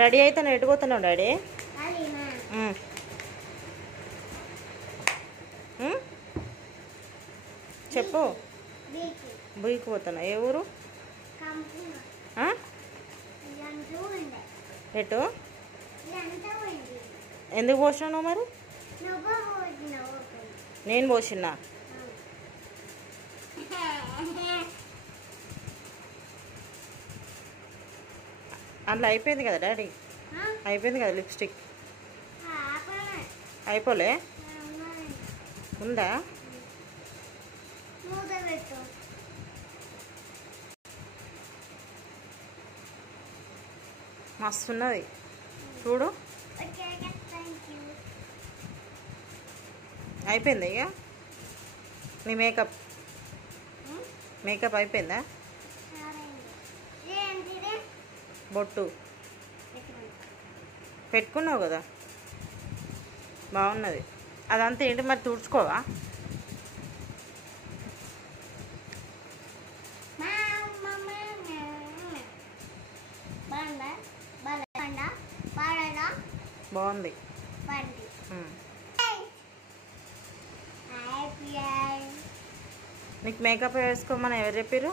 Ready అయితే ఎటు పోతున్నావు డాడీ? చెప్పు. బుయ్కి పోతున్నా. ఏ ఊరు? ఎటు? ఎందుకు పోసినావు మరి? నేను పోసినా. అందులో అయిపోయింది కదా డాడీ, అయిపోయింది కదా లిప్స్టిక్. అయిపోలే ఉందా? మస్తున్నది చూడు. అయిపోయింది ఇక నీ మేకప్ అయిపోయిందా? బొట్టు పెట్టుకున్నావు కదా, బాగున్నది. అదంతా ఏంటి మరి, తుడుచుకోవా? బాగుంది. నీకు మేకప్ వేసుకోమని ఎవరు చెప్పారు?